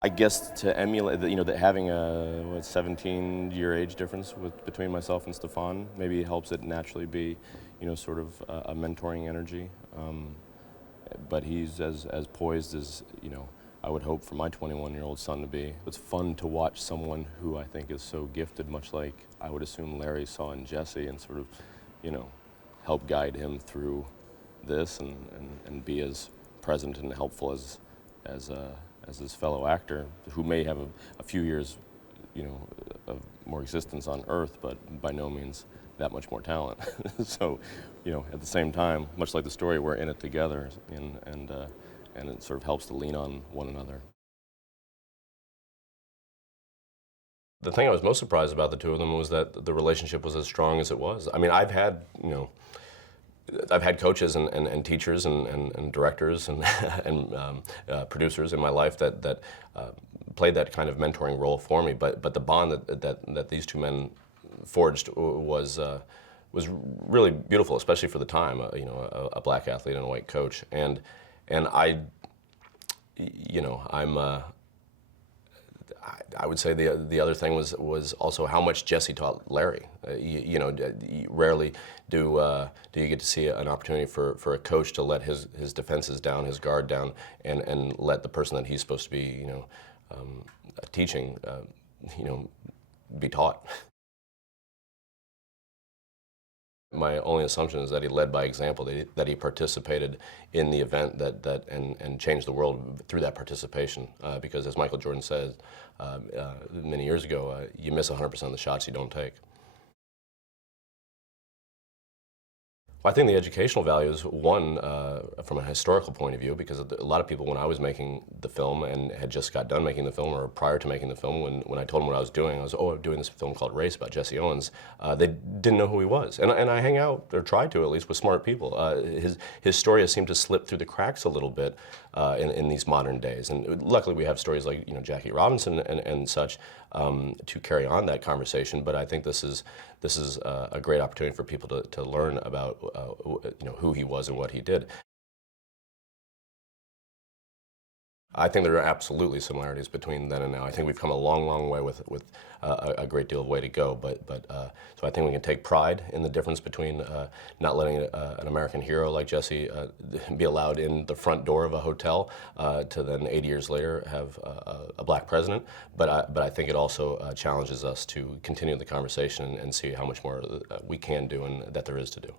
I guess to emulate, that having a 17-year age difference between myself and Stefan maybe helps it naturally be, sort of a mentoring energy. But he's as poised as, I would hope for my 21-year-old son to be. It's fun to watch someone who I think is so gifted, much like I would assume Larry saw in Jesse, and sort of, help guide him through this and be as present and helpful as his fellow actor, who may have a few years, of more existence on Earth, but by no means that much more talent. So, at the same time, much like the story, we're in it together, and it sort of helps to lean on one another. The thing I was most surprised about the two of them was that the relationship was as strong as it was. I mean, I've had coaches and teachers and directors and producers in my life that played that kind of mentoring role for me. But the bond that these two men forged was really beautiful, especially for the time. A black athlete and a white coach, and I, I would say the other thing was also how much Jesse taught Larry. Rarely do you get to see an opportunity for a coach to let his defenses down, his guard down, and let the person that he's supposed to be, teaching, be taught. My only assumption is that he led by example, that he participated in the event and changed the world through that participation. Because as Michael Jordan said many years ago, you miss 100% of the shots you don't take. Well, I think the educational value is one from a historical point of view, because a lot of people, when I was making the film and had just got done making the film, or prior to making the film, when I told them what I was doing, I'm doing this film called Race about Jesse Owens. They didn't know who he was, and I hang out, or try to at least, with smart people. His story has seemed to slip through the cracks a little bit in these modern days, and luckily we have stories like Jackie Robinson and such to carry on that conversation. But I think this is a great opportunity for people to learn about who he was and what he did. I think there are absolutely similarities between then and now. I think we've come a long, long way with a great deal of way to go. But so I think we can take pride in the difference between not letting an American hero like Jesse be allowed in the front door of a hotel to then 80 years later have a black president. But I think it also challenges us to continue the conversation and see how much more we can do and that there is to do.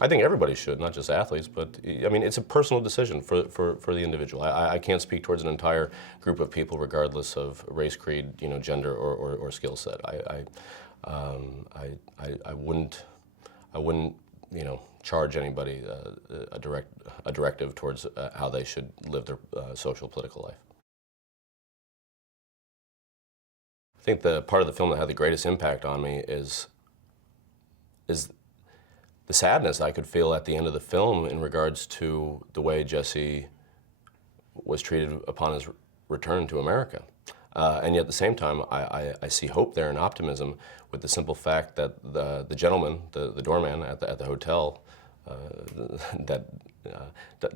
I think everybody should, not just athletes, but I mean, it's a personal decision for the individual. I can't speak towards an entire group of people, regardless of race, creed, gender, or skill set. I wouldn't charge anybody a directive towards how they should live their social, political life. I think the part of the film that had the greatest impact on me is the sadness I could feel at the end of the film in regards to the way Jesse was treated upon his return to America. And yet at the same time, I see hope there and optimism with the simple fact that the gentleman, the doorman at the hotel, that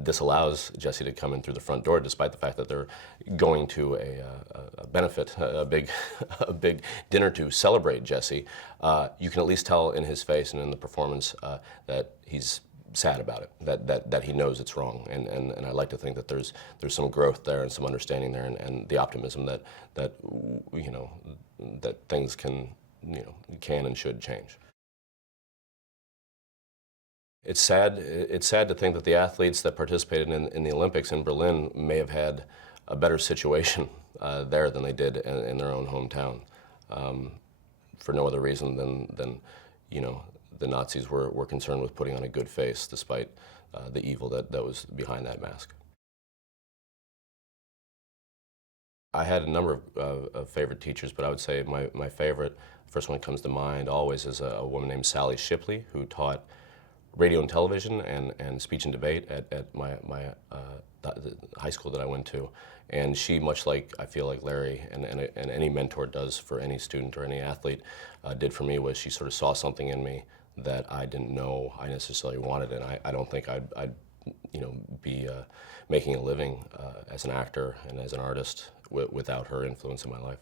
disallows Jesse to come in through the front door, despite the fact that they're going to a benefit, a big dinner to celebrate Jesse. You can at least tell in his face and in the performance that he's sad about it, that he knows it's wrong, and I like to think that there's some growth there and some understanding there, and the optimism that things can and should change. It's sad to think that the athletes that participated in the Olympics in Berlin may have had a better situation there than they did in their own hometown, for no other reason than the Nazis were concerned with putting on a good face despite the evil that was behind that mask. I had a number of favorite teachers, but I would say my favorite, first one that comes to mind always, is a woman named Sally Shipley, who taught radio and television and speech and debate at the high school that I went to. And she, much like I feel like Larry and any mentor does for any student or any athlete, did for me, was she sort of saw something in me that I didn't know I necessarily wanted, and I don't think I'd be making a living as an actor and as an artist without her influence in my life.